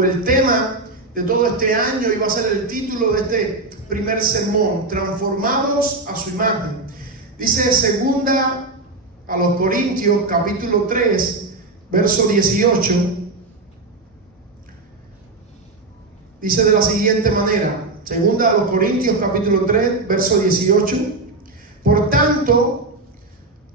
o el tema de todo este año, y va a ser el título de este primer sermón: transformados a su imagen. Dice segunda a los Corintios capítulo 3 verso 18, dice de la siguiente manera, segunda a los Corintios capítulo 3 verso 18: por tanto,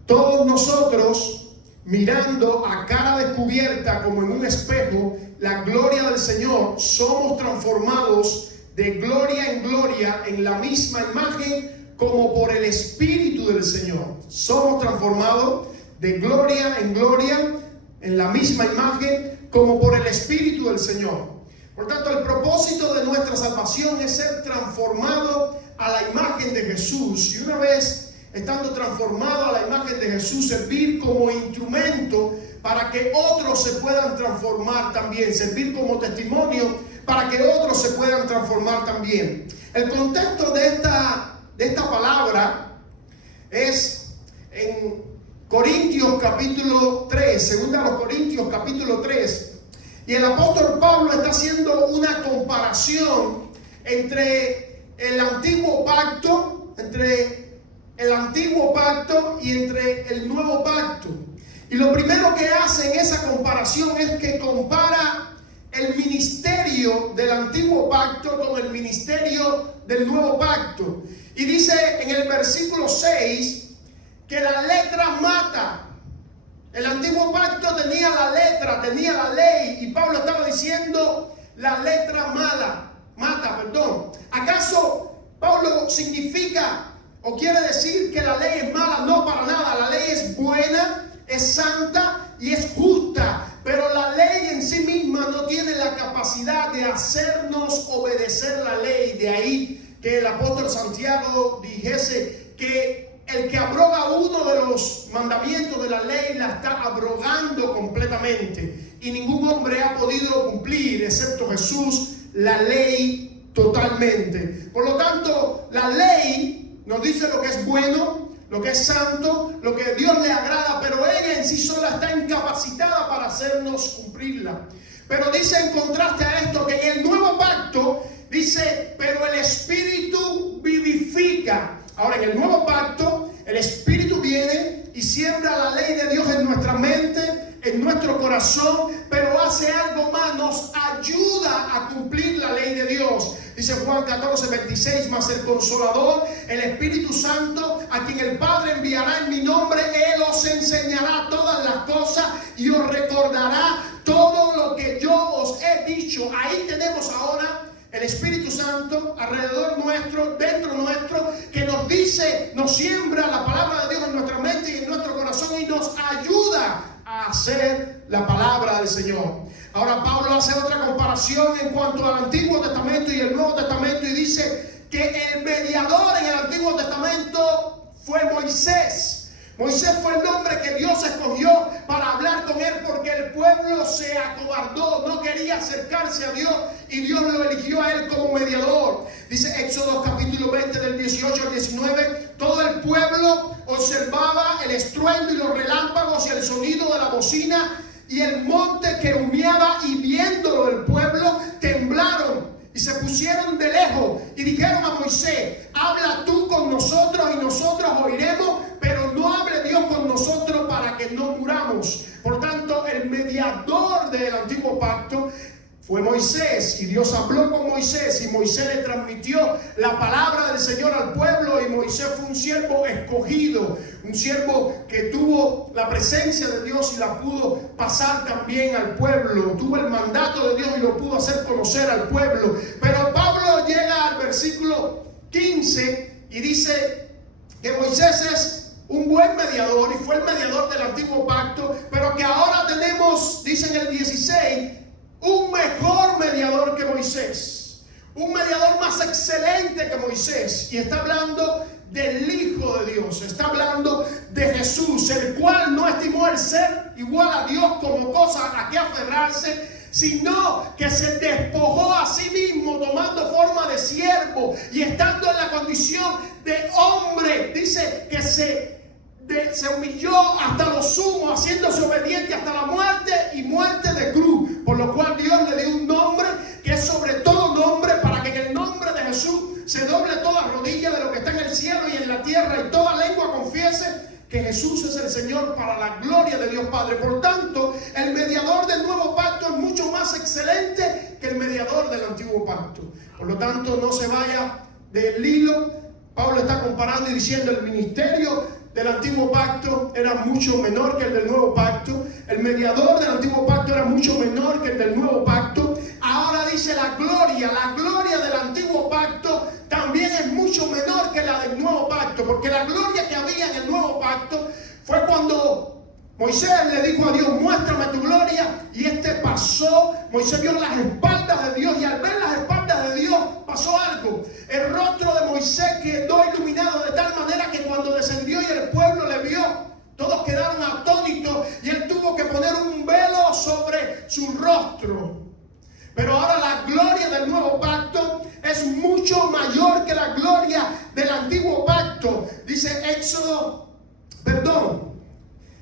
todos nosotros, mirando a cara descubierta como en un espejo la gloria del Señor, somos transformados de gloria en gloria en la misma imagen como por el Espíritu del Señor. Somos transformados de gloria en gloria en la misma imagen como por el Espíritu del Señor. Por tanto, el propósito de nuestra salvación es ser transformado a la imagen de Jesús, y una vez estando transformado a la imagen de Jesús, servir como instrumento para que otros se puedan transformar también, servir como testimonio para que otros se puedan transformar también. El contexto de esta palabra es en Corintios capítulo 3, segunda a los Corintios capítulo 3, y el apóstol Pablo está haciendo una comparación entre el antiguo pacto, y entre el nuevo pacto. Y lo primero que hace en esa comparación es que compara el ministerio del antiguo pacto con el ministerio del nuevo pacto. Y dice en el versículo 6 que la letra mata. El antiguo pacto tenía la letra, tenía la ley, y Pablo estaba diciendo la letra mata. ¿Acaso Pablo significa o quiere decir que la ley es mala? No, para nada. La ley es buena, es santa y es justa, pero la ley en sí misma no tiene la capacidad de hacernos obedecer la ley. De ahí que el apóstol Santiago dijese que el que abroga uno de los mandamientos de la ley la está abrogando completamente, y ningún hombre ha podido cumplir, excepto Jesús, la ley totalmente. Por lo tanto, la ley nos dice lo que es bueno, lo que es santo, lo que a Dios le agrada, pero ella en sí sola está incapacitada para hacernos cumplirla. Pero dice en contraste a esto que en el nuevo pacto dice, pero el Espíritu vivifica. Ahora, en el nuevo pacto, el Espíritu viene y siembra la ley de Dios en nuestra mente, en nuestro corazón, pero hace algo más, nos ayuda a cumplir la ley de Dios. Dice Juan 14:26, mas el Consolador, el Espíritu Santo, a quien el Padre enviará en mi nombre, Él os enseñará todas las cosas y os recordará todo lo que yo os he dicho. Ahí tenemos ahora el Espíritu Santo alrededor nuestro, dentro nuestro, que nos dice, nos siembra la palabra de Dios en nuestra mente y en nuestro corazón y nos ayuda a hacer la palabra del Señor. Ahora Pablo hace otra comparación en cuanto al Antiguo Testamento y el Nuevo Testamento, y dice que el mediador en el Antiguo Testamento fue Moisés. Moisés fue el hombre que Dios escogió para hablar con él, porque el pueblo se acobardó, no quería acercarse a Dios, y Dios lo eligió a él como mediador. Dice Éxodo capítulo 20 del 18 al 19, todo el pueblo observaba el estruendo y los relámpagos y el sonido de la bocina y el monte que humeaba, y viéndolo el pueblo temblaron y se pusieron de lejos y dijeron a Moisés, habla tú con nosotros y nosotros oiremos, pero no hable Dios con nosotros para que no muramos. Por tanto, el mediador del antiguo pacto fue Moisés, y Dios habló con Moisés, y Moisés le transmitió la palabra del Señor al pueblo, y Moisés fue un siervo escogido, un siervo que tuvo la presencia de Dios y la pudo pasar también al pueblo, tuvo el mandato de Dios y lo pudo hacer conocer al pueblo. Pero Pablo llega al versículo 15 y dice que Moisés es un buen mediador y fue el mediador del antiguo pacto, pero que ahora tenemos, dice en el 16, un mejor mediador que Moisés, un mediador más excelente que Moisés, y está hablando del Hijo de Dios, está hablando de Jesús, el cual no estimó el ser igual a Dios como cosa a que aferrarse, sino que se despojó a sí mismo, tomando forma de siervo y estando en la condición de hombre. Dice que se se humilló hasta lo sumo, haciéndose obediente hasta la muerte y muerte de cruz, por lo cual Dios le dio un nombre que es sobre todo nombre, para que en el nombre de Jesús se doble toda rodilla de lo que está en el cielo y en la tierra, y toda lengua confiese que Jesús es el Señor, para la gloria de Dios Padre. Por tanto, el mediador del nuevo pacto es mucho más excelente que el mediador del antiguo pacto. Por lo tanto, no se vaya del hilo. Pablo está comparando y diciendo: el ministerio del antiguo pacto era mucho menor que el del nuevo pacto. El mediador del antiguo pacto era mucho menor que el del nuevo pacto. Ahora dice la gloria del antiguo pacto también es mucho menor que la del nuevo pacto, porque la gloria que había en el nuevo pacto fue cuando Moisés le dijo a Dios: muéstrame tu gloria, y pasó. Moisés vio las espaldas de Dios, y al ver las espaldas de Dios pasó algo. El rostro de Moisés quedó iluminado de tal manera que cuando descendió y el pueblo le vio, todos quedaron atónitos, y él tuvo que poner un velo sobre su rostro. Pero ahora la gloria del nuevo pacto es mucho mayor que la gloria del antiguo pacto. Dice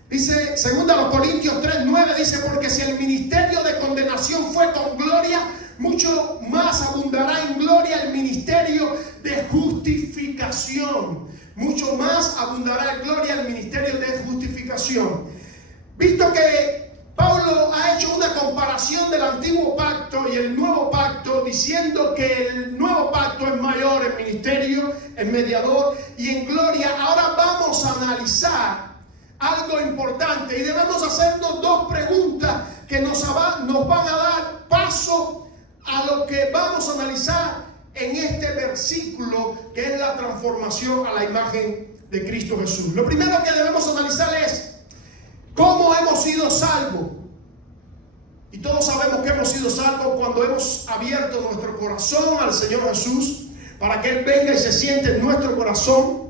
dice 2 Corintios 3:9, dice: porque si el ministerio de condenación fue con gloria, mucho más abundará en gloria el ministerio de justificación. Mucho más abundará en gloria el ministerio de justificación. Visto que Pablo ha hecho una comparación del antiguo pacto y el nuevo pacto, diciendo que el nuevo pacto es mayor en ministerio, en mediador y en gloria. Ahora vamos a analizar algo importante, y debemos hacernos dos preguntas que nos van a dar paso a lo que vamos a analizar en este versículo, que es la transformación a la imagen de Cristo Jesús. Lo primero que debemos analizar es ¿cómo hemos sido salvos? Y todos sabemos que hemos sido salvos cuando hemos abierto nuestro corazón al Señor Jesús, para que Él venga y se siente en nuestro corazón,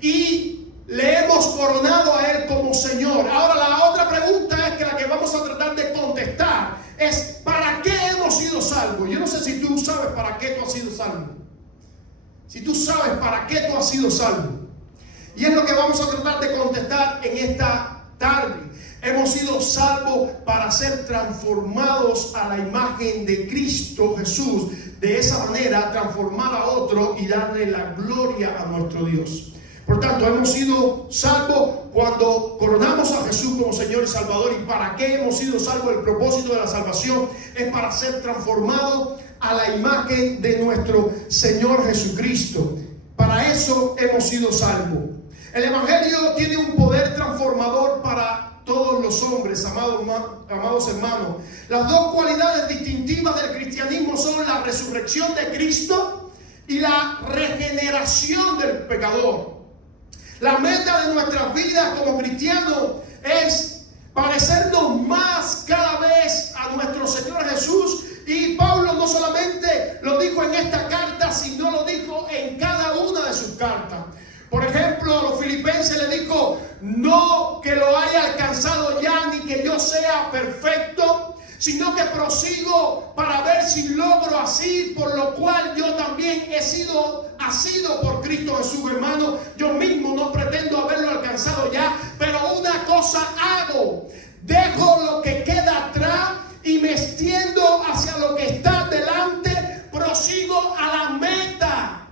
y le hemos coronado a Él como Señor. Ahora la otra pregunta es que la que vamos a tratar de contestar es: ¿para qué hemos sido salvos? Yo no sé si tú sabes para qué tú has sido salvo. Si tú sabes para qué tú has sido salvo. Y es lo que vamos a tratar de contestar en esta tarde. Hemos sido salvos para ser transformados a la imagen de Cristo Jesús. De esa manera, transformar a otro y darle la gloria a nuestro Dios. Por tanto, hemos sido salvos cuando coronamos a Jesús como Señor y Salvador. ¿Y para qué hemos sido salvos? El propósito de la salvación es para ser transformados a la imagen de nuestro Señor Jesucristo. Para eso hemos sido salvos. El Evangelio tiene un poder transformador para todos los hombres, amados hermanos. Las dos cualidades distintivas del cristianismo son la resurrección de Cristo y la regeneración del pecador. La meta de nuestras vidas como cristianos es parecernos más cada vez a nuestro Señor Jesús. Y Pablo no solamente lo dijo en esta carta, sino lo dijo en cada una de sus cartas. Por ejemplo, a los filipenses le dijo: no que lo haya alcanzado ya, ni que yo sea perfecto, sino que prosigo para ver si logro así, por lo cual yo también he sido asido por Cristo Jesús. Hermano, yo mismo no pretendo haberlo alcanzado ya, pero una cosa hago: dejo lo que queda atrás y me extiendo hacia lo que está delante, prosigo a la meta.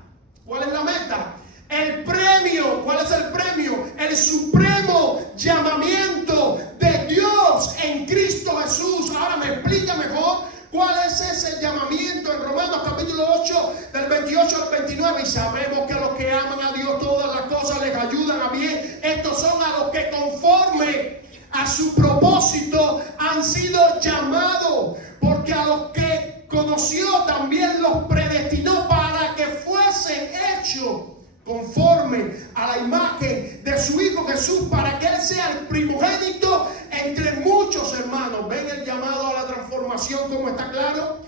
¿Cuál es la meta? El premio. ¿Cuál es el premio? El supremo llamamiento de Dios en Cristo Jesús. Ahora me explica mejor cuál es ese llamamiento en Romanos capítulo 8 del 28 al 29. Y sabemos que a los que aman a Dios todas las cosas les ayudan a bien. Estos son a los que conforme a su propósito han sido llamados, porque a los que conoció también los predestinó para que fuesen hechos conforme a la imagen de su Hijo Jesús, para que Él sea el primogénito entre muchos hermanos. ¿Ven el llamado a la transformación como está claro?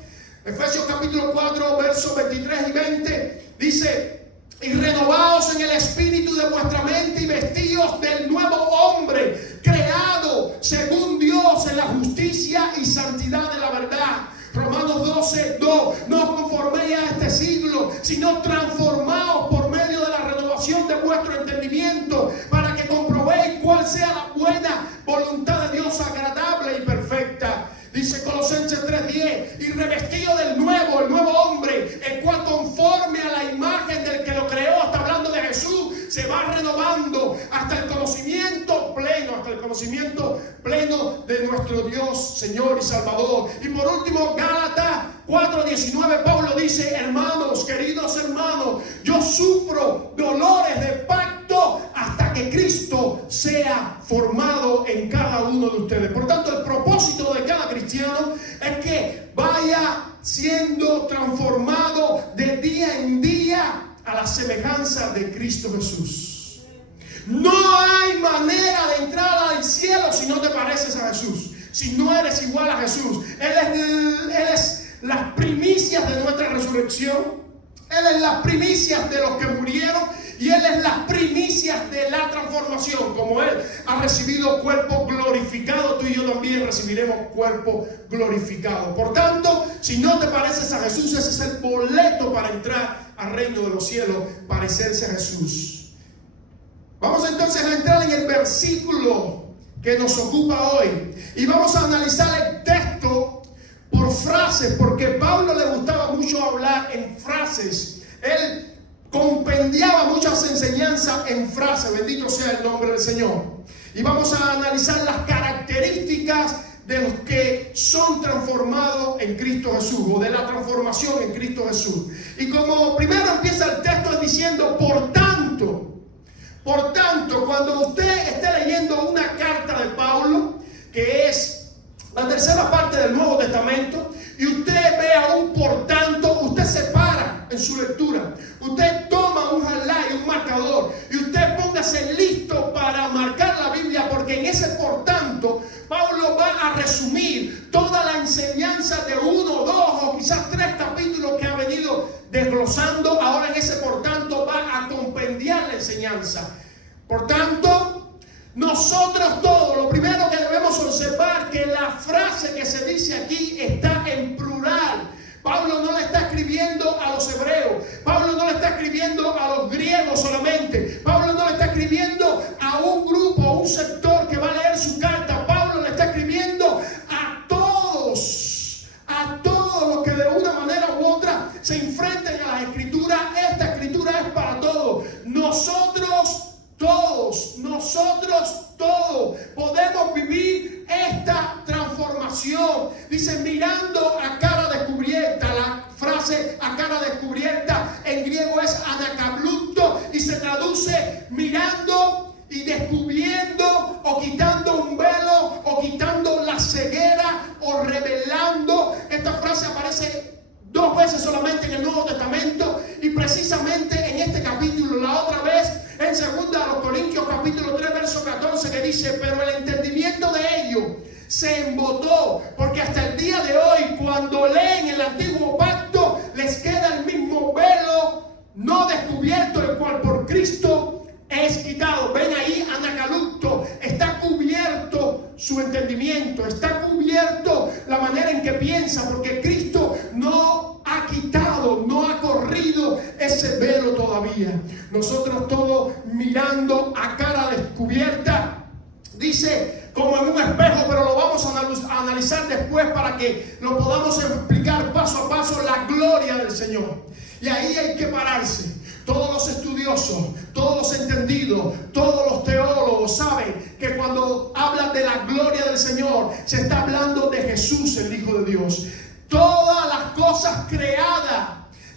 Efesios capítulo 4 versos 23 y 20 dice: y renovaos en el espíritu de vuestra mente y vestíos del nuevo hombre, creado según Dios en la justicia y santidad de la verdad. Romanos 12:2: no conforméis a este siglo, sino transformaos por medio de la renovación de vuestro entendimiento, para que comprobéis y revestido del nuevo, el nuevo hombre, el cual conforme a la imagen del que lo creó, está hablando de Jesús, se va renovando hasta el conocimiento pleno de nuestro Dios, Señor y Salvador. Y por último, Gálatas 4:19, Pablo dice: hermanos, queridos hermanos, yo sufro dolores de parto hasta que Cristo sea formado en cada uno de ustedes. Por tanto, el propósito de cada cristiano es que vaya siendo transformado de día en día a la semejanza de Cristo Jesús. No hay manera de entrar al cielo si no te pareces a Jesús, si no eres igual a Jesús. Él es las primicias de nuestra resurrección. Él es las primicias de los que murieron y Él es las primicias de la transformación. Como Él ha recibido cuerpo glorificado, tú y yo también recibiremos cuerpo glorificado. Por tanto, si no te pareces a Jesús, ese es el boleto para entrar al reino de los cielos, parecerse a Jesús. Vamos entonces a entrar en el versículo que nos ocupa hoy y vamos a analizar el texto por frases, porque a Pablo le gustaba mucho hablar en frases. Él compendiaba muchas enseñanzas en frases. Bendito sea el nombre del Señor. Y vamos a analizar las características de los que son transformados en Cristo Jesús, o de la transformación en Cristo Jesús. Y como primero empieza el texto diciendo: por tanto, cuando usted esté leyendo una carta de Pablo, que es la tercera parte del Nuevo Testamento, y usted vea un por tanto, usted se para en su lectura. Usted toma un highlight, un marcador, y usted póngase listo para marcar la Biblia, porque en ese por tanto, Pablo va a resumir toda la enseñanza de 1, 2 o quizás 3 capítulos que ha venido desglosando. Ahora en ese por tanto va a compendiar la enseñanza. Por tanto, nosotros todos, lo primero que debemos observar, que la frase que se dice aquí está en plural. Pablo no le está escribiendo a los hebreos, Pablo no le está escribiendo a los griegos solamente, Pablo no le está escribiendo a un grupo, a un sector que va a leer su carta. Pablo le está escribiendo a todos los que de una manera u otra se enfrenten a la escritura. Esta escritura es para todos. Nosotros todos podemos vivir esta transformación. Dice: mirando a cara descubierta. La frase a cara descubierta en griego es anakablupto y se traduce mirando y descubriendo, o quitando un velo, o quitando la ceguera, o revelando. Esta frase aparece 2 veces solamente en el Nuevo Testamento, y precisamente en este capítulo. La otra vez en 2 Corintios capítulo 3 verso 14, que dice: pero el entendimiento de ellos se embotó, porque hasta el día de hoy, cuando leen el antiguo pacto, les queda el mismo velo no descubierto, el cual por Cristo es quitado. Ven ahí, anacalucto, está cubierto su entendimiento, está cubierto la manera en que piensa, porque Cristo no ha quitado, no ha corrido ese velo todavía. Nosotros todos mirando a cara descubierta, dice, como en un espejo, pero lo vamos a analizar después para que lo podamos explicar paso a paso, la gloria del Señor. Y ahí hay que pararse. Todos los estudiosos, todos los entendidos, todos los teólogos saben que cuando hablan de la gloria del Señor, se está hablando de Jesús, el Hijo de Dios. Todas las cosas creadas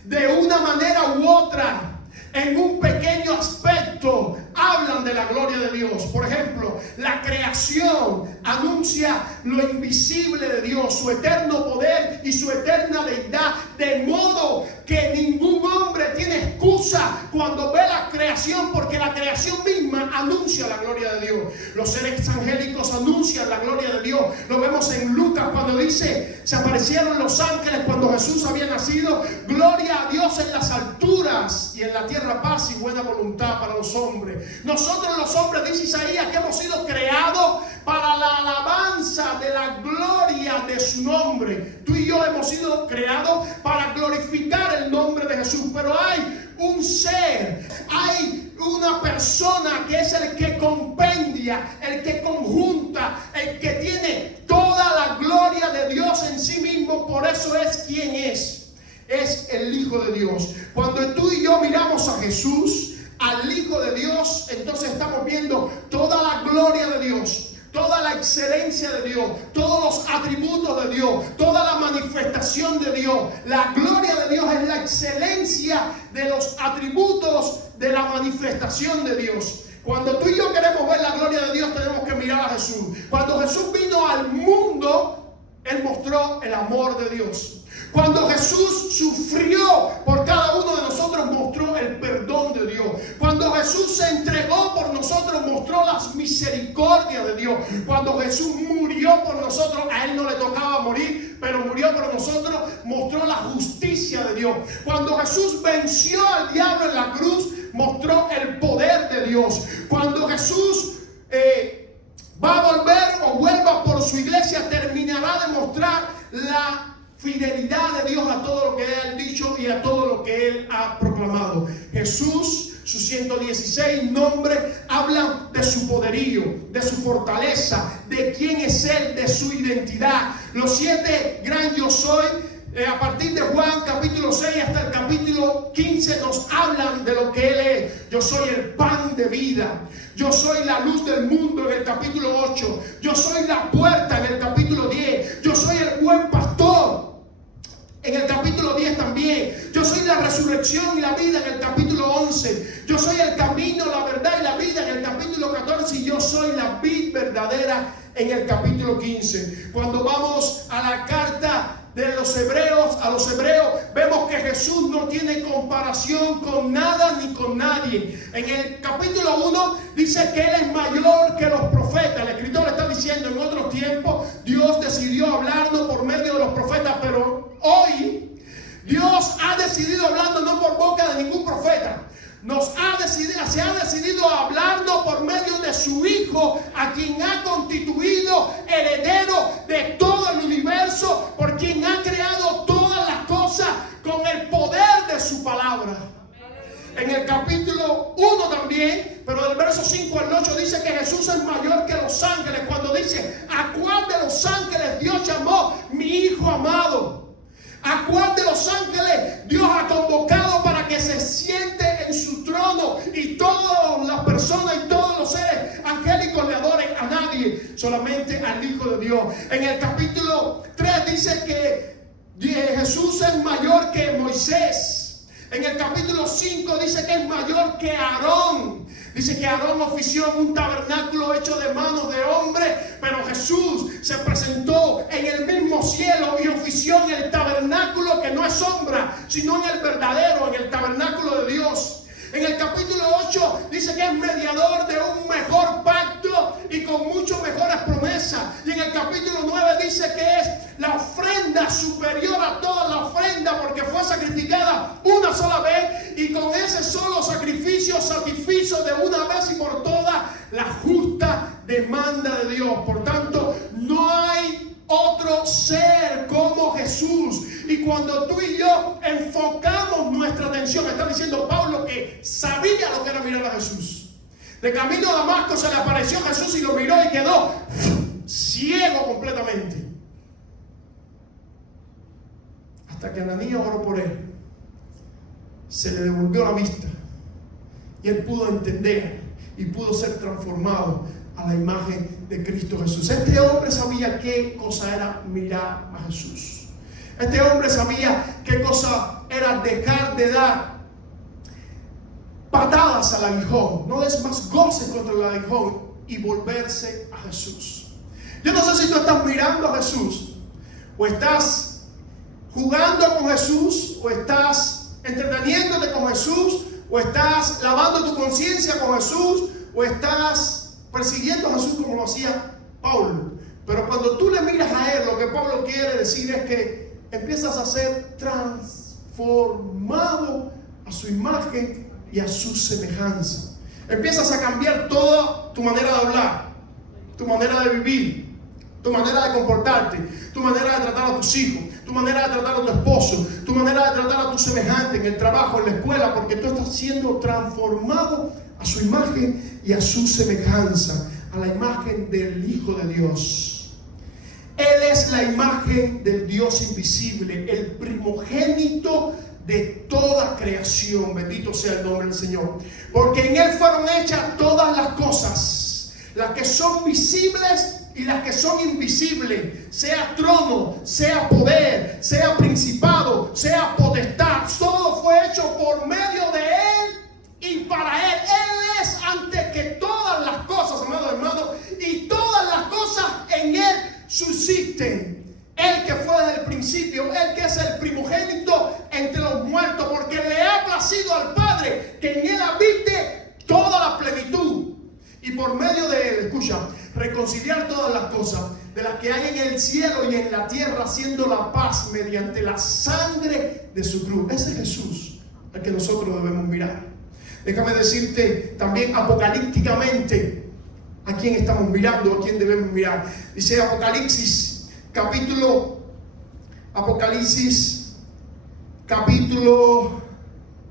de una manera u otra, en un pequeño aspecto, hablan de la gloria de Dios. Por ejemplo, la creación anuncia lo invisible de Dios, su eterno poder y su eterna deidad, de modo que ningún hombre tiene excusa cuando ve la creación, porque la creación misma anuncia la gloria de Dios. Los seres angélicos anuncian la gloria de Dios. Lo vemos en Lucas cuando dice: se aparecieron los ángeles cuando Jesús había nacido. Gloria a Dios en las alturas y en la tierra paz y buena voluntad para los hombres. Nosotros los hombres, dice Isaías, que hemos sido creados para la alabanza de la gloria de su nombre. Tú y yo hemos sido creados para glorificar el nombre de Jesús. Pero hay un ser, hay una persona que es el que compendia, el que conjunta, el que tiene toda la gloria de Dios en sí mismo. Por eso ves quién es el Hijo de Dios. Cuando tú y yo miramos a Jesús, al Hijo de Dios, entonces estamos viendo toda la gloria de Dios, toda la excelencia de Dios, todos los atributos de Dios, toda la manifestación de Dios. La gloria de Dios es la excelencia de los atributos de la manifestación de Dios. Cuando tú y yo queremos ver la gloria de Dios, tenemos que mirar a Jesús. Cuando Jesús vino al mundo, Él mostró el amor de Dios. Cuando Jesús sufrió por cada uno de nosotros, mostró el perdón de Dios. Cuando Jesús se entregó por nosotros, mostró las misericordias de Dios. Cuando Jesús murió por nosotros, a Él no le tocaba morir, pero murió por nosotros, mostró la justicia de Dios. Cuando Jesús venció al diablo en la cruz, mostró el poder de Dios. Cuando Jesús va a volver o vuelva por su iglesia, terminará de mostrar la fidelidad de Dios a todo lo que Él ha dicho y a todo lo que Él ha proclamado. Jesús, sus 116 nombres hablan de su poderío, de su fortaleza, de quién es Él, de su identidad. Los 7 gran yo soy, a partir de Juan capítulo 6 hasta el capítulo 15 nos hablan de lo que Él es. Yo soy el pan de vida. Yo soy la luz del mundo en el capítulo 8. Yo soy la puerta en el capítulo 10. Yo soy el buen pastor en el capítulo 10 también. Yo soy la resurrección y la vida en el capítulo 11. Yo soy el camino, la verdad y la vida en el capítulo 14. Y yo soy la vid verdadera en el capítulo 15. Cuando vamos a la carta de los hebreos, a los hebreos, vemos que Jesús no tiene comparación con nada ni con nadie. En el capítulo 1 dice que Él es mayor que los profetas. El escritor está diciendo, en otros tiempos Dios decidió hablarnos por medio de los profetas, pero hoy Dios ha decidido hablarnos no por boca de ningún profeta. Se ha decidido hablarnos por medio de su Hijo, a quien ha constituido heredero de todo el universo, por quien ha creado todas las cosas con el poder de su palabra. En el capítulo 1 también, pero del verso 5 al 8 dice que Jesús es mayor que los ángeles, cuando dice: ¿a cuál de los ángeles Dios llamó mi Hijo amado? ¿A cuál de los ángeles Dios ha convocado para que se siente en su trono y todas las personas y todos los seres angélicos le adoren? A nadie, solamente al Hijo de Dios. En el capítulo 3 dice que Jesús es mayor que Moisés. En el capítulo 5 dice que es mayor que Aarón. Dice que Aarón ofició en un tabernáculo hecho de manos de hombre, pero Jesús se presentó en el mismo cielo y ofició en el tabernáculo que no es sombra, sino en el verdadero, en el tabernáculo de Dios. En el capítulo 8 dice que es mediador de un mejor pacto y con mucho mejores promesas. Y en el capítulo 9 dice que es la ofrenda superior a toda la ofrenda, porque fue sacrificada una sola vez y con ese solo sacrificio satisfizo de una vez y por todas la justa demanda de Dios. Por tanto, no hay otro ser como Jesús. Y cuando tú y yo enfocamos nuestra atención, está diciendo Pablo que sabía lo que era mirar a Jesús. De camino a Damasco se le apareció Jesús y lo miró y quedó ciego completamente. Hasta que Ananías oró por él, se le devolvió la vista y él pudo entender y pudo ser transformado a la imagen de Cristo Jesús. Este hombre sabía qué cosa era mirar a Jesús. Este hombre sabía qué cosa era dejar de dar patadas al aguijón. No des más goces contra el aguijón y volverse a Jesús. Yo no sé si tú estás mirando a Jesús, o estás jugando con Jesús, o estás entreteniéndote con Jesús, o estás lavando tu conciencia con Jesús, o estás persiguiendo a Jesús como lo hacía Pablo. Pero cuando tú le miras a él, lo que Pablo quiere decir es que empiezas a ser transformado a su imagen y a su semejanza. Empiezas a cambiar toda tu manera de hablar, tu manera de vivir, tu manera de comportarte, tu manera de tratar a tus hijos, tu manera de tratar a tu esposo, tu manera de tratar a tu semejante en el trabajo, en la escuela, porque tú estás siendo transformado a su imagen y a su semejanza, a la imagen del Hijo de Dios. Él es la imagen del Dios invisible, el primogénito de toda creación. Bendito sea el nombre del Señor. Porque en Él fueron hechas todas las cosas, las que son visibles y las que son invisibles, sea trono, sea poder, sea principado, sea potestad. Todo fue hecho por medio de Él y para Él. Él es antes que todas las cosas, amados hermanos, y todas las cosas en Él subsisten. Él que fue desde el principio, Él que es el primogénito entre los muertos, porque le ha placido al Padre que en Él habite toda la plenitud. Y por medio de Él, escucha, reconciliar todas las cosas, de las que hay en el cielo y en la tierra, haciendo la paz mediante la sangre de su cruz. Ese es Jesús al que nosotros debemos mirar. Déjame decirte también apocalípticamente a quién estamos mirando, a quién debemos mirar. Dice Apocalipsis capítulo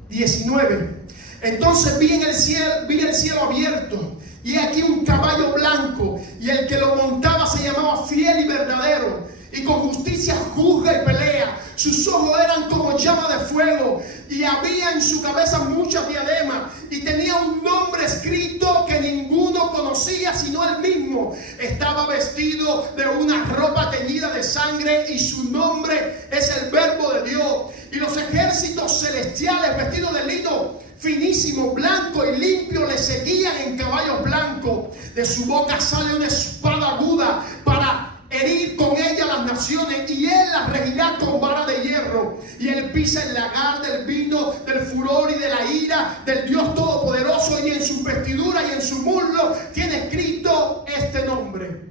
19. Entonces vi el cielo abierto, y aquí un caballo blanco, y el que lo montaba se llamaba Fiel y Verdadero, y con justicia juzga y pelea. Sus ojos eran como llama de fuego, y había en su cabeza muchas diademas, y tenía un nombre escrito que ninguno conocía sino él mismo. Estaba vestido de una ropa teñida de sangre, y su nombre es el Verbo de Dios. Y los ejércitos celestiales, vestidos de lino finísimo, blanco y limpio, le seguían en caballos blancos. De su boca sale una espada aguda para herir con ella las naciones, y él las regirá con vara de hierro. Y él pisa el lagar del vino del furor y de la ira del Dios Todopoderoso, y en su vestidura y en su muslo tiene escrito este nombre: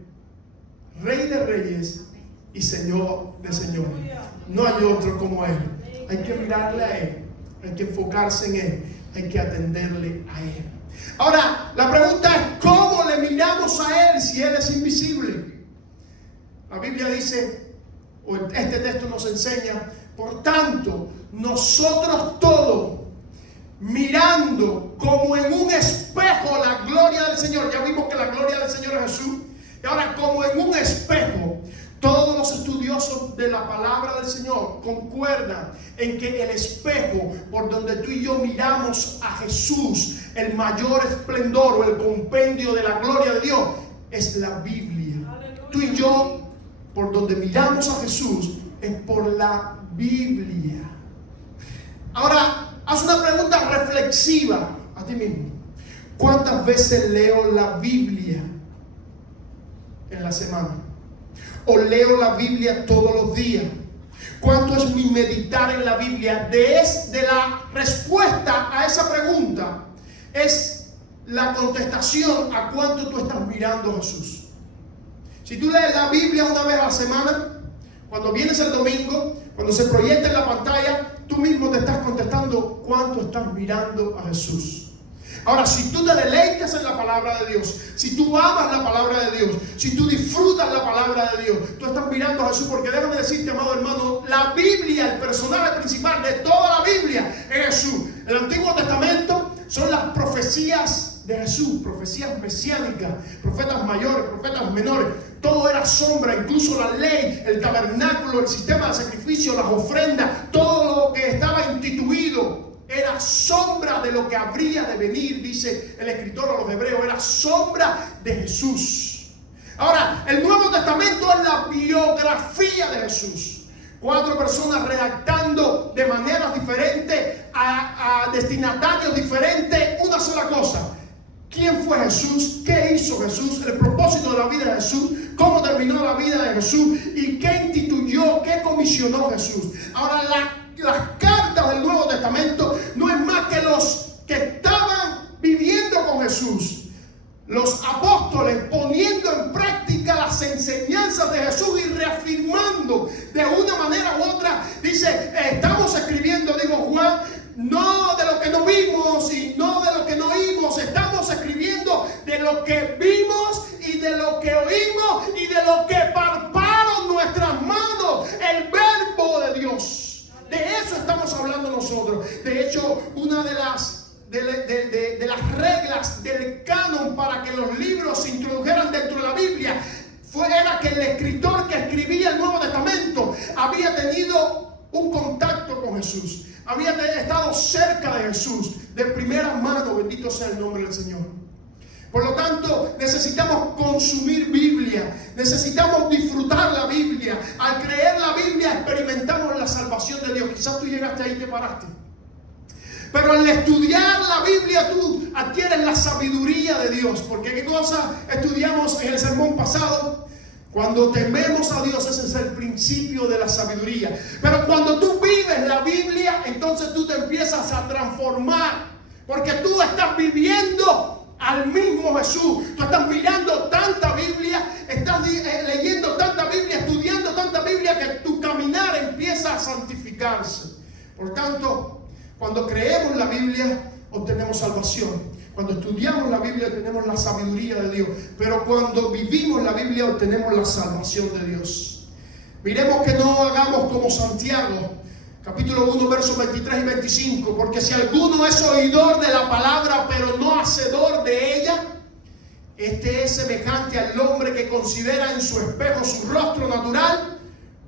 Rey de Reyes y Señor de Señores. No hay otro como Él. Hay que mirarle a Él, hay que enfocarse en Él, hay que atenderle a Él. Ahora, la pregunta es: ¿cómo le miramos a Él si Él es invisible? La Biblia dice, o este texto nos enseña: por tanto, nosotros todos, mirando como en un espejo la gloria del Señor. Ya vimos que la gloria del Señor es Jesús. Y ahora, como en un espejo, todos los estudiosos de la palabra del Señor concuerdan en que el espejo por donde tú y yo miramos a Jesús, el mayor esplendor o el compendio de la gloria de Dios, es la Biblia. Aleluya. Tú y yo, por donde miramos a Jesús, es por la Biblia. Ahora, haz una pregunta reflexiva a ti mismo. ¿Cuántas veces leo la Biblia en la semana? ¿O leo la Biblia todos los días? ¿Cuánto es mi meditar en la Biblia? De la respuesta a esa pregunta es la contestación a cuánto tú estás mirando a Jesús. Si tú lees la Biblia una vez a la semana, cuando vienes el domingo, cuando se proyecta en la pantalla, tú mismo te estás contestando cuánto estás mirando a Jesús. Ahora, si tú te deleitas en la palabra de Dios, si tú amas la palabra de Dios, si tú disfrutas la palabra de Dios, tú estás mirando a Jesús. Porque déjame decirte, amado hermano, la Biblia, el personaje principal de toda la Biblia es Jesús. El Antiguo Testamento son las profecías de Jesús, profecías mesiánicas, profetas mayores, profetas menores. Todo era sombra, incluso la ley, el tabernáculo, el sistema de sacrificio, las ofrendas, todo lo que estaba instituido era sombra de lo que habría de venir, dice el escritor a los hebreos. Era sombra de Jesús. Ahora, el Nuevo Testamento es la biografía de Jesús. 4 personas redactando de maneras diferentes a destinatarios diferentes una sola cosa: ¿quién fue Jesús? ¿Qué hizo Jesús? El propósito de la vida de Jesús. ¿Cómo terminó la vida de Jesús? ¿Y qué instituyó? ¿Qué comisionó Jesús? Ahora, las cartas del Nuevo Testamento no es más que los que estaban viviendo con Jesús, los apóstoles, poniendo en práctica las enseñanzas de Jesús y reafirmando de una manera u otra. Dice, estamos escribiendo, digo Juan, no de lo que no vimos y no de lo que no oímos. Estamos escribiendo de lo que vimos y de lo que oímos y de lo que palparon nuestras manos, el Verbo de Dios. De eso estamos hablando nosotros. De hecho, una de las reglas del canon para que los libros se introdujeran dentro de la Biblia era que el escritor que escribía el Nuevo Testamento había tenido un contacto con Jesús, había estado cerca de Jesús, de primera mano, bendito sea el nombre del Señor. Por lo tanto, necesitamos consumir Biblia, necesitamos disfrutar la Biblia. Al creer la Biblia experimentamos la salvación de Dios. Quizás tú llegaste ahí y te paraste. Pero al estudiar la Biblia tú adquieres la sabiduría de Dios. Porque ¿qué cosa estudiamos en el sermón pasado? Cuando tememos a Dios, ese es el principio de la sabiduría. Pero cuando tú vives la Biblia, entonces tú te empiezas a transformar. Porque tú estás viviendo al mismo Jesús. Tú estás mirando tanta Biblia, estás leyendo tanta Biblia, estudiando tanta Biblia, que tu caminar empieza a santificarse. Por tanto, cuando creemos la Biblia, obtenemos salvación. Cuando estudiamos la Biblia, tenemos la sabiduría de Dios. Pero cuando vivimos la Biblia, obtenemos la salvación de Dios. Miremos que no hagamos como Santiago, capítulo 1, versos 23 y 25. Porque si alguno es oidor de la palabra, pero no hacedor de ella, este es semejante al hombre que considera en su espejo su rostro natural,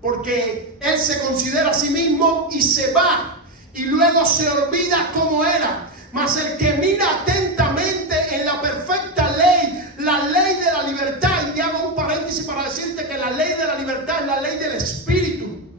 porque él se considera a sí mismo y se va, y luego se olvida cómo era. Mas el que mira atentamente en la perfecta ley, la ley de la libertad, y hago un paréntesis para decirte que la ley de la libertad es la ley del Espíritu,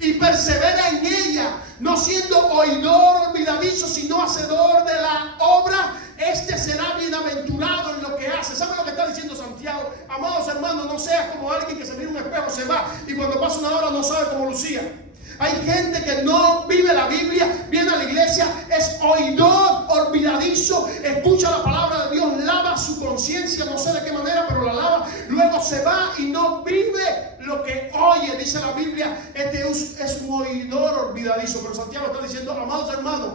y persevera en ella, no siendo oidor olvidadizo, sino hacedor de la obra, este será bienaventurado en lo que hace. ¿Saben lo que está diciendo Santiago? Amados hermanos, no seas como alguien que se mira en un espejo, se va, y cuando pasa una hora no sabe cómo lucía. Hay gente que no vive la Biblia, viene a la iglesia, es oidor olvidadizo, escucha la palabra de Dios, lava su conciencia, no sé de qué manera, pero la lava, luego se va y no vive lo que oye. Dice la Biblia, este es un oidor olvidadizo. Pero Santiago está diciendo, amados hermanos,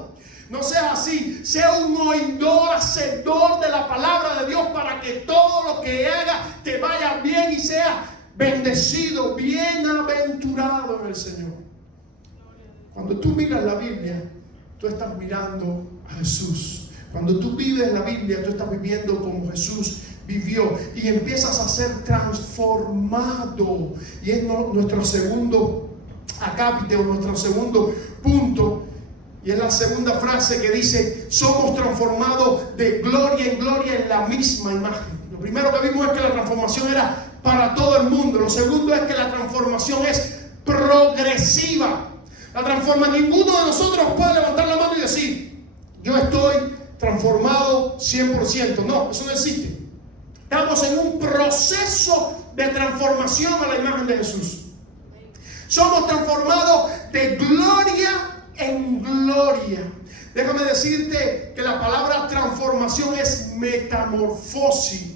no seas así, sea un oidor, hacedor de la palabra de Dios, para que todo lo que haga te vaya bien y sea bendecido, bienaventurado en el Señor. Cuando tú miras la Biblia, tú estás mirando a Jesús. Cuando tú vives la Biblia, tú estás viviendo como Jesús vivió, y empiezas a ser transformado. Y es nuestro segundo acápite, o nuestro segundo punto, y es la segunda frase que dice: somos transformados de gloria en gloria en la misma imagen. Lo primero que vimos es que la transformación era para todo el mundo. Lo segundo es que la transformación es progresiva. La transforma. Ninguno de nosotros puede levantar la mano y decir: yo estoy transformado 100%. No, eso no existe. Estamos en un proceso de transformación a la imagen de Jesús. Somos transformados de gloria en gloria. Déjame decirte que la palabra transformación es metamorfosis.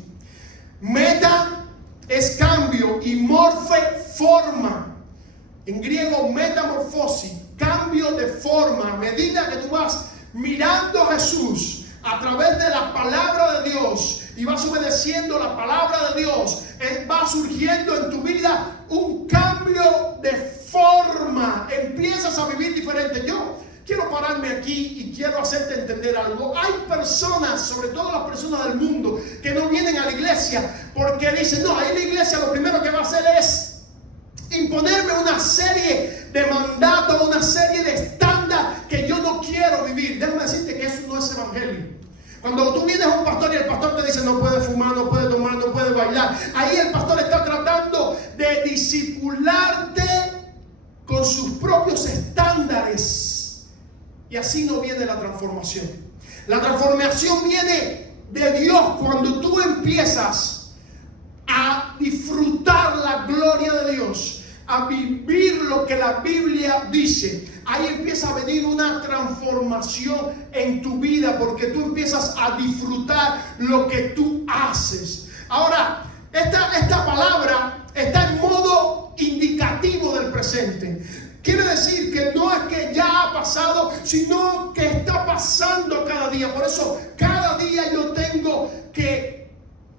Meta es cambio y morfe forma. En griego, metamorfosis, cambio de forma. A medida que tú vas mirando a Jesús a través de la palabra de Dios y vas obedeciendo la palabra de Dios, va surgiendo en tu vida un cambio de forma. Empiezas a vivir diferente. Yo quiero pararme aquí y quiero hacerte entender algo. Hay personas, sobre todo las personas del mundo, que no vienen a la iglesia porque dicen: no, ahí la iglesia lo primero que va a hacer es imponerme una serie de mandatos, una serie de estándares que yo no quiero vivir. Déjame decirte que eso no es evangelio. Cuando tú vienes a un pastor y el pastor te dice: no puedes fumar, no puedes tomar, no puedes bailar, ahí el pastor está tratando de discipularte con sus propios estándares, y así no viene la transformación. La transformación viene de Dios cuando tú empiezas a disfrutar la gloria de Dios, a vivir lo que la Biblia dice. Ahí empieza a venir una transformación en tu vida, porque tú empiezas a disfrutar lo que tú haces. Ahora, esta palabra está en modo indicativo del presente. Quiere decir que no es que ya ha pasado, sino que está pasando cada día. Por eso cada día yo tengo que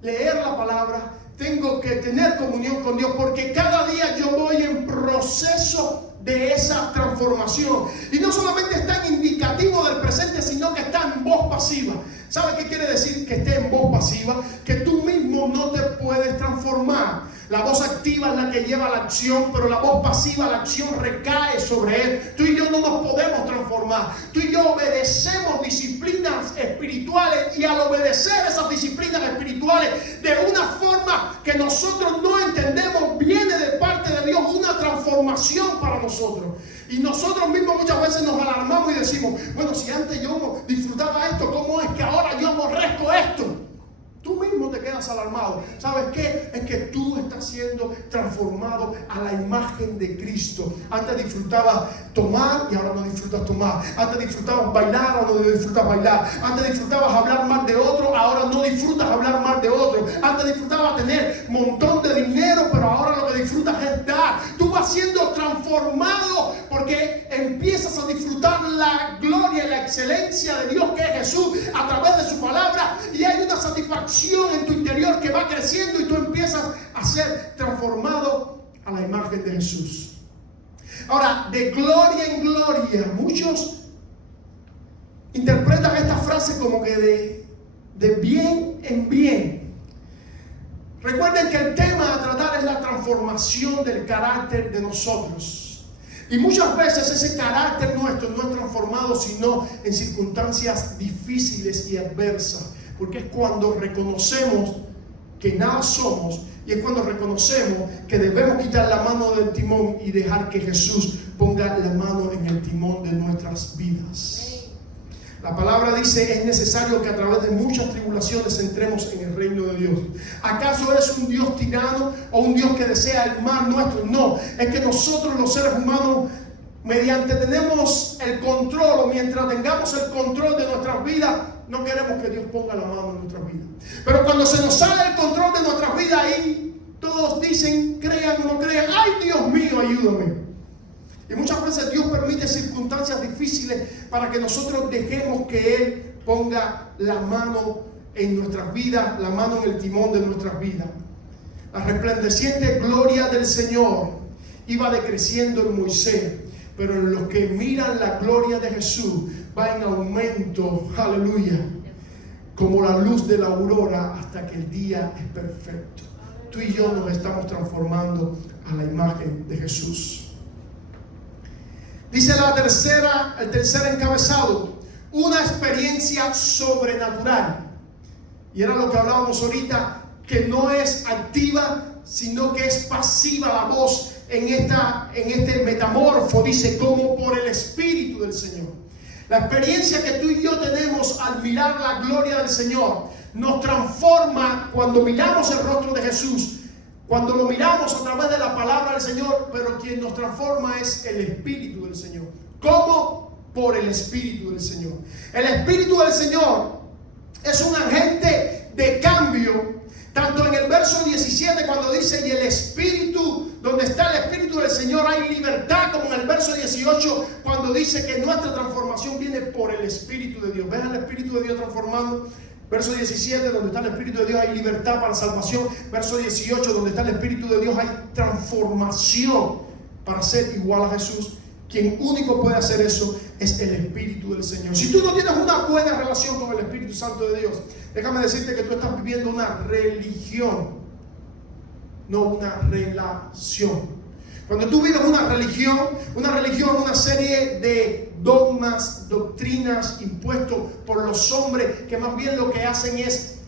leer la palabra, tengo que tener comunión con Dios, porque cada día yo voy en proceso de esa transformación. Y no solamente está en indicativo del presente, sino que está en voz pasiva. ¿Sabe qué quiere decir que esté en voz pasiva? Que tú mismo no te puedes transformar. La voz activa es la que lleva a la acción, pero la voz pasiva, la acción recae sobre él. Tú y yo no nos podemos transformar. Tú y yo obedecemos disciplinas espirituales, y al obedecer esas disciplinas espirituales de una forma que nosotros no entendemos, viene de parte de Dios una transformación para nosotros. Y nosotros mismos muchas veces nos alarmamos y decimos, bueno, si antes yo disfrutaba esto, ¿cómo es que ahora yo aborrezco esto? Tú mismo te quedas alarmado. ¿Sabes qué? Es que tú estás siendo transformado a la imagen de Cristo. Antes disfrutabas tomar y ahora no disfrutas tomar. Antes disfrutabas bailar, ahora no disfrutas bailar. Antes disfrutabas hablar mal de otro, ahora no disfrutas hablar mal de otro. Antes disfrutabas tener un montón de dinero, pero ahora lo que disfrutas es dar. Tú vas siendo transformado porque empiezas a disfrutar la gloria y la excelencia de Dios, que es Jesús, a través de su palabra, y hay una satisfacción en tu interior que va creciendo y tú empiezas a ser transformado a la imagen de Jesús. Ahora, de gloria en gloria, muchos interpretan esta frase como que de bien en bien. Recuerden que el tema a tratar es la transformación del carácter de nosotros. Y muchas veces ese carácter nuestro no es transformado sino en circunstancias difíciles y adversas. Porque es cuando reconocemos que nada somos, y es cuando reconocemos que debemos quitar la mano del timón y dejar que Jesús ponga la mano en el timón de nuestras vidas. La palabra dice, es necesario que a través de muchas tribulaciones entremos en el reino de Dios. ¿Acaso eres un Dios tirano o un Dios que desea el mal nuestro? No, es que nosotros los seres humanos, mediante tenemos el control, o mientras tengamos el control de nuestras vidas, no queremos que Dios ponga la mano en nuestras vidas. Pero cuando se nos sale el control de nuestras vidas, ahí todos dicen, crean o no crean, ¡ay, Dios mío, ayúdame! Y muchas veces Dios permite circunstancias difíciles para que nosotros dejemos que Él ponga la mano en nuestras vidas, la mano en el timón de nuestras vidas. La resplandeciente gloria del Señor iba decreciendo en Moisés, pero en los que miran la gloria de Jesús va en aumento, aleluya, como la luz de la aurora hasta que el día es perfecto. Tú y yo nos estamos transformando a la imagen de Jesús. Dice el tercer encabezado, una experiencia sobrenatural. Y era lo que hablábamos ahorita, que no es activa, sino que es pasiva la voz en este metamorfo, dice, como por el Espíritu del Señor. La experiencia que tú y yo tenemos al mirar la gloria del Señor nos transforma cuando miramos el rostro de Jesús, cuando lo miramos a través de la palabra del Señor, pero quien nos transforma es el Espíritu del Señor. ¿Cómo? Por el Espíritu del Señor. El Espíritu del Señor es un agente de cambio, tanto en el verso 17 cuando dice, y el Espíritu, donde está el Espíritu del Señor hay libertad, como en el verso 18 cuando dice que nuestra transformación viene por el Espíritu de Dios. ¿Ves al Espíritu de Dios transformando? Verso 17, donde está el Espíritu de Dios hay libertad para salvación. Verso 18, donde está el Espíritu de Dios hay transformación para ser igual a Jesús. Quien único puede hacer eso es el Espíritu del Señor. Si tú no tienes una buena relación con el Espíritu Santo de Dios, déjame decirte que tú estás viviendo una religión, no una relación. Cuando tú vives una religión es una serie de dogmas, doctrinas impuestos por los hombres que más bien lo que hacen es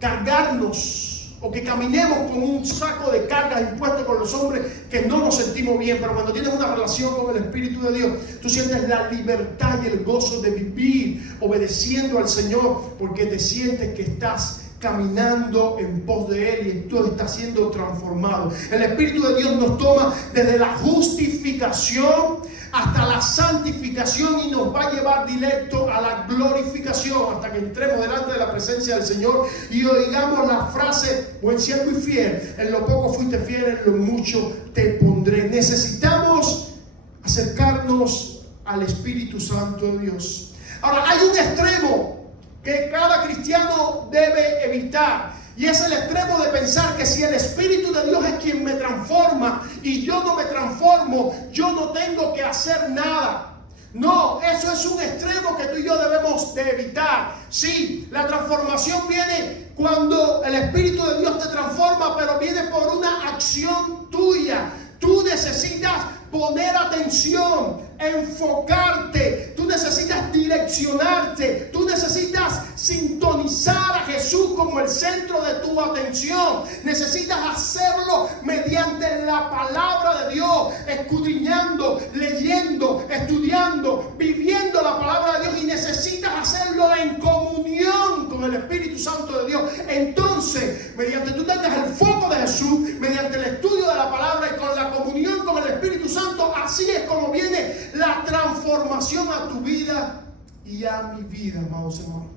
cargarnos, o que caminemos con un saco de cargas impuestos por los hombres que no nos sentimos bien. Pero cuando tienes una relación con el Espíritu de Dios, tú sientes la libertad y el gozo de vivir obedeciendo al Señor, porque te sientes que estás caminando en pos de Él y tú estás siendo transformado. El Espíritu de Dios nos toma desde la justificación hasta la santificación y nos va a llevar directo a la glorificación hasta que entremos delante de la presencia del Señor y oigamos la frase, buen siervo y fiel, en lo poco fuiste fiel, en lo mucho te pondré. Necesitamos acercarnos al Espíritu Santo de Dios. Ahora, hay un extremo que cada cristiano debe evitar, y es el extremo de pensar que si el Espíritu de Dios es quien me transforma y yo no me transformo, yo no tengo que hacer nada. No, eso es un extremo que tú y yo debemos de evitar. Sí, la transformación viene cuando el Espíritu de Dios te transforma, pero viene por una acción tuya. Tú necesitas poner atención, enfocarte, tú necesitas direccionarte, tú necesitas sintonizar a Jesús como el centro de tu atención. Necesitas hacerlo mediante la palabra de Dios, escudriñando, leyendo, estudiando, viviendo la palabra de Dios, y necesitas hacerlo en comunión con el Espíritu Santo de Dios. Entonces, mediante tú tengas el foco de Jesús, mediante el estudio de la palabra y con la comunión con el Espíritu Santo, así es como viene la transformación a tu vida y a mi vida, amados hermanos.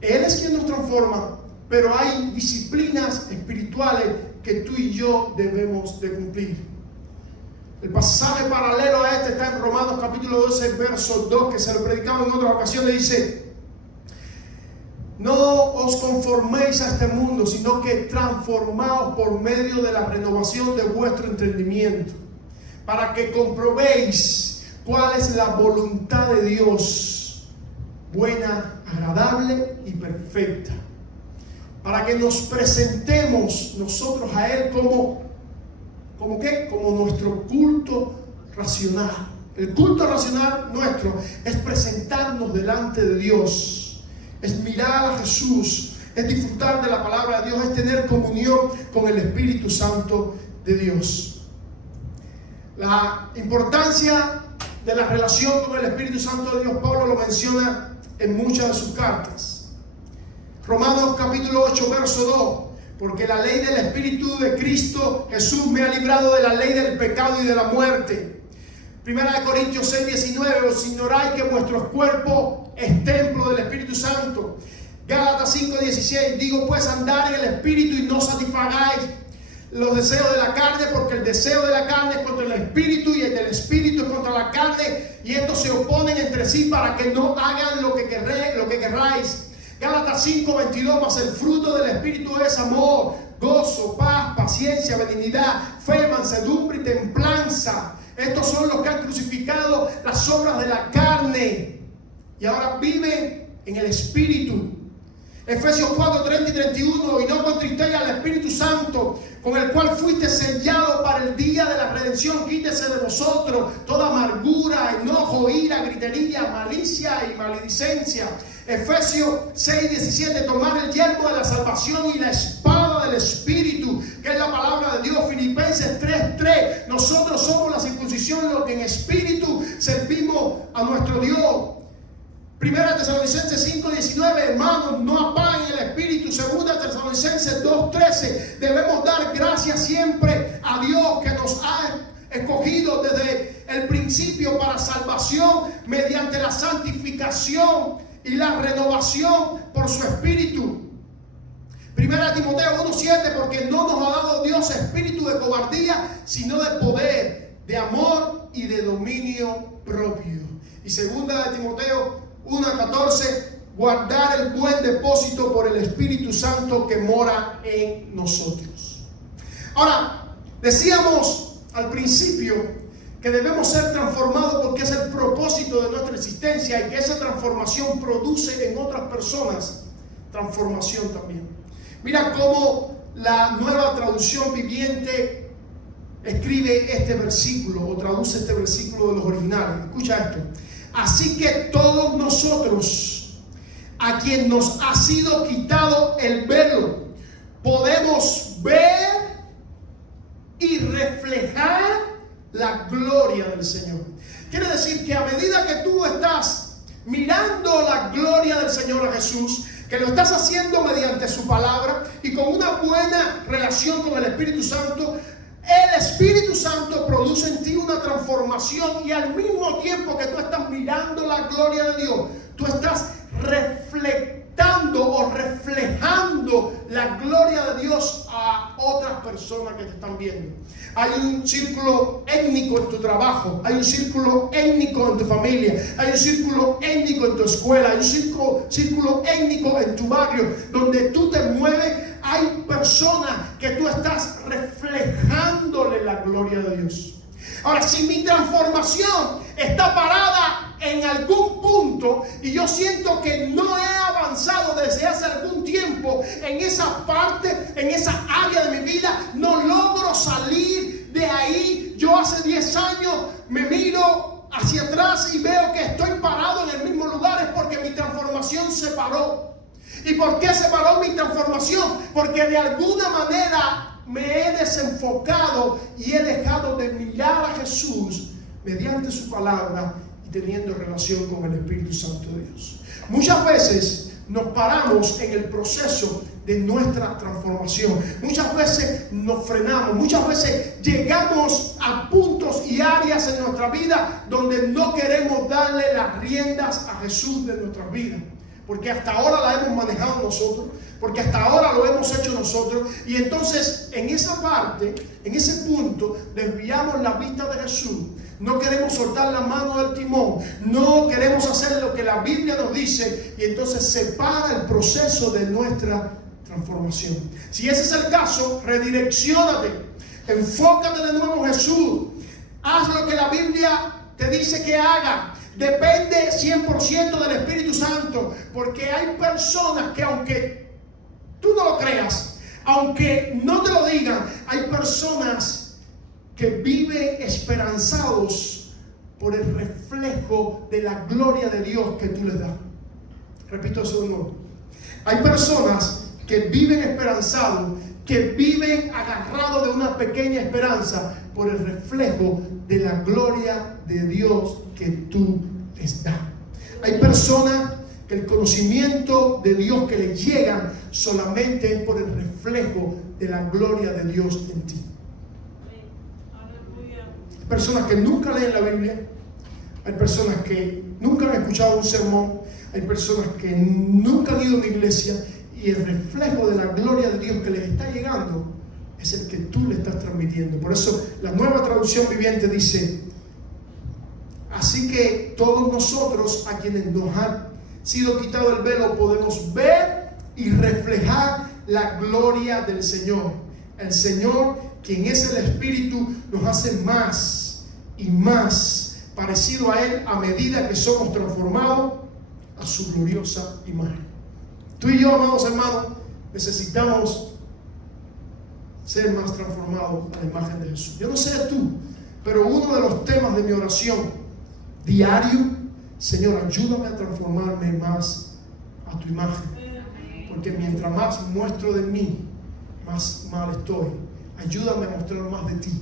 Él es quien nos transforma, pero hay disciplinas espirituales que tú y yo debemos de cumplir. El pasaje paralelo a este está en Romanos capítulo 12, verso 2, que se lo predicamos en otras ocasiones. Dice: no os conforméis a este mundo, sino que transformaos por medio de la renovación de vuestro entendimiento, para que comprobéis cuál es la voluntad de Dios, buena, agradable y perfecta. Para que nos presentemos nosotros a Él como nuestro culto racional. El culto racional nuestro es presentarnos delante de Dios, es mirar a Jesús, es disfrutar de la palabra de Dios, es tener comunión con el Espíritu Santo de Dios. La importancia de la relación con el Espíritu Santo de Dios, Pablo lo menciona en muchas de sus cartas. Romanos capítulo 8, verso 2: porque la ley del Espíritu de Cristo Jesús me ha librado de la ley del pecado y de la muerte. Primera de Corintios 6, 19: os ignoráis que vuestros cuerpos es templo del Espíritu Santo. Gálatas 5, 16: digo pues, andar en el Espíritu y no satisfagáis los deseos de la carne, porque el deseo de la carne es contra el Espíritu y el del Espíritu es contra la carne, y estos se oponen entre sí para que no hagan lo que querráis. Gálatas 5, 22: mas el fruto del Espíritu es amor, gozo, paz, paciencia, benignidad, fe, mansedumbre y templanza. Estos son los que han crucificado las obras de la carne y ahora viven en el Espíritu. Efesios 4, 30 y 31: y no contristéis al Espíritu Santo, con el cual fuiste sellado para el día de la redención. Quítese de vosotros toda amargura, enojo, ira, gritería, malicia y maledicencia. Efesios 6, 17: tomar el yelmo de la salvación y la espada del Espíritu, que es la palabra de Dios. Filipenses 3, 3: nosotros somos la circuncisión, los que en espíritu servimos a nuestro Dios. Primera Tesalonicenses 5, 19: hermanos, no apaguen el espíritu. Segunda Tesalonicenses 2, 13: debemos dar gracias siempre a Dios, que nos ha escogido desde el principio para salvación mediante la santificación y la renovación por su Espíritu. Primera Timoteo 1, 7: porque no nos ha dado Dios espíritu de cobardía, sino de poder, de amor y de dominio propio. Y segunda de Timoteo 1:14: guardar el buen depósito por el Espíritu Santo que mora en nosotros. Ahora, decíamos al principio que debemos ser transformados porque es el propósito de nuestra existencia, y que esa transformación produce en otras personas transformación también. Mira cómo la Nueva Traducción Viviente escribe este versículo, o traduce este versículo de los originales. Escucha esto: así que todos nosotros, a quien nos ha sido quitado el velo, podemos ver y reflejar la gloria del Señor. Quiere decir que a medida que tú estás mirando la gloria del Señor a Jesús, que lo estás haciendo mediante su palabra y con una buena relación con el Espíritu Santo, el Espíritu Santo produce en ti una transformación, y al mismo tiempo que tú estás mirando la gloria de Dios, tú estás reflectando o reflejando la gloria de Dios a otras personas que te están viendo. Hay un círculo étnico en tu trabajo, hay un círculo étnico en tu familia, hay un círculo étnico en tu escuela, hay un círculo étnico en tu barrio donde tú te mueves. Hay personas que tú estás reflejándole la gloria de Dios. Ahora, si mi transformación está parada en algún punto y yo siento que no he avanzado desde hace algún tiempo en esa parte, en esa área de mi vida, no logro salir de ahí. Yo hace 10 años me miro hacia atrás y veo que estoy parado en el mismo lugar, es porque mi transformación se paró. ¿Y por qué se paró mi transformación? Porque de alguna manera me he desenfocado y he dejado de mirar a Jesús mediante su palabra y teniendo relación con el Espíritu Santo de Dios. Muchas veces nos paramos en el proceso de nuestra transformación. Muchas veces nos frenamos. Muchas veces llegamos a puntos y áreas en nuestra vida donde no queremos darle las riendas a Jesús de nuestras vidas. Porque hasta ahora la hemos manejado nosotros, porque hasta ahora lo hemos hecho nosotros, y entonces en esa parte, en ese punto, desviamos la vista de Jesús. No queremos soltar la mano del timón, no queremos hacer lo que la Biblia nos dice, y entonces se para el proceso de nuestra transformación. Si ese es el caso, redirecciónate, enfócate de nuevo en Jesús, haz lo que la Biblia te dice que haga. Depende 100% del Espíritu Santo, porque hay personas que, aunque tú no lo creas, aunque no te lo digan, hay personas que viven esperanzados por el reflejo de la gloria de Dios que tú les das. Repito eso de nuevo. Hay personas que viven esperanzados, que viven agarrados de una pequeña esperanza por el reflejo de la gloria de Dios que tú les das. Hay personas que el conocimiento de Dios que les llega solamente es por el reflejo de la gloria de Dios en ti. Hay personas que nunca leen la Biblia, hay personas que nunca han escuchado un sermón, hay personas que nunca han ido a una iglesia, y el reflejo de la gloria de Dios que les está llegando es el que tú le estás transmitiendo. Por eso la Nueva Traducción Viviente dice: así que todos nosotros, a quienes nos ha sido quitado el velo, podemos ver y reflejar la gloria del Señor. El Señor, quien es el Espíritu, nos hace más y más parecido a Él a medida que somos transformados a su gloriosa imagen. Tú y yo, amados hermanos, necesitamos ser más transformados a la imagen de Jesús. Yo no sé tú, pero uno de los temas de mi oración diario: Señor, ayúdame a transformarme más a tu imagen, porque mientras más muestro de mí, más mal estoy. Ayúdame a mostrar más de ti,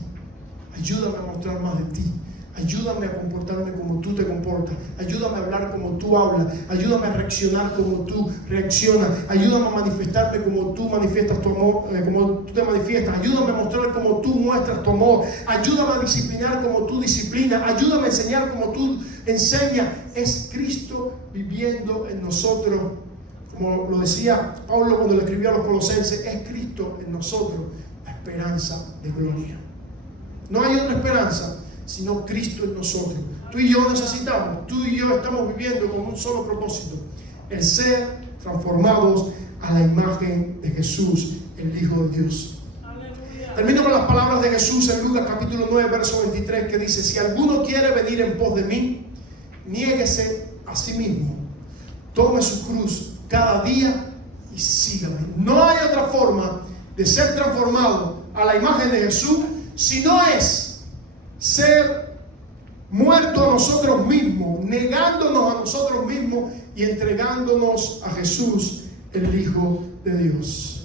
ayúdame a mostrar más de ti, ayúdame a comportarme como tú te comportas, ayúdame a hablar como tú hablas, ayúdame a reaccionar como tú reaccionas, ayúdame a manifestarme como tú manifiestas tu amor, como tú te manifiestas, ayúdame a mostrar como tú muestras tu amor, ayúdame a disciplinar como tú disciplinas, ayúdame a enseñar como tú enseñas. Es Cristo viviendo en nosotros, como lo decía Pablo cuando le escribió a los Colosenses: es Cristo en nosotros, la esperanza de gloria. No hay otra esperanza sino Cristo en nosotros. Tú y yo necesitamos, tú y yo estamos viviendo con un solo propósito: el ser transformados a la imagen de Jesús, el Hijo de Dios. Aleluya. Termino con las palabras de Jesús en Lucas capítulo 9, verso 23, que dice: si alguno quiere venir en pos de mí, niéguese a sí mismo, tome su cruz cada día y sígame. No hay otra forma de ser transformado a la imagen de Jesús si no es ser muerto a nosotros mismos, negándonos a nosotros mismos y entregándonos a Jesús, el Hijo de Dios.